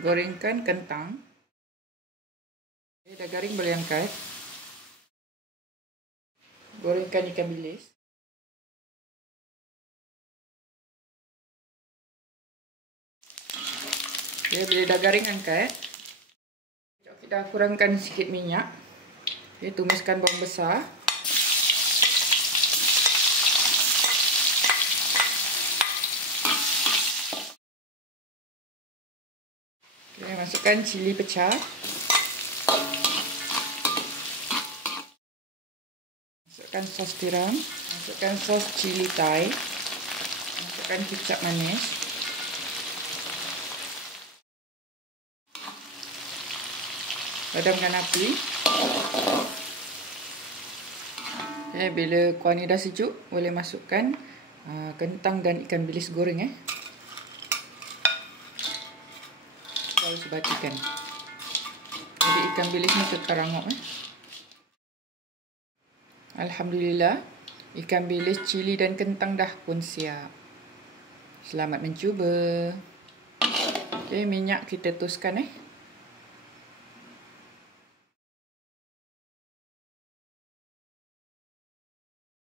gorengkan kentang. Dah garing, boleh angkat. Gorengkan ikan bilis. Bila dah garing, angkat. Kita kurangkan sikit minyak. Tumiskan bawang besar. Masukkan cili pecah. Masukkan sos tiram. Masukkan sos cili Thai. Masukkan kicap manis. Padamkan api. Bila kuah ni dah sejuk, boleh masukkan kentang dan ikan bilis goreng. Baru sebatikan. Jadi ikan bilis ni kekar rangup. Alhamdulillah, ikan bilis, cili dan kentang dah pun siap. Selamat mencuba. Minyak kita tuskan.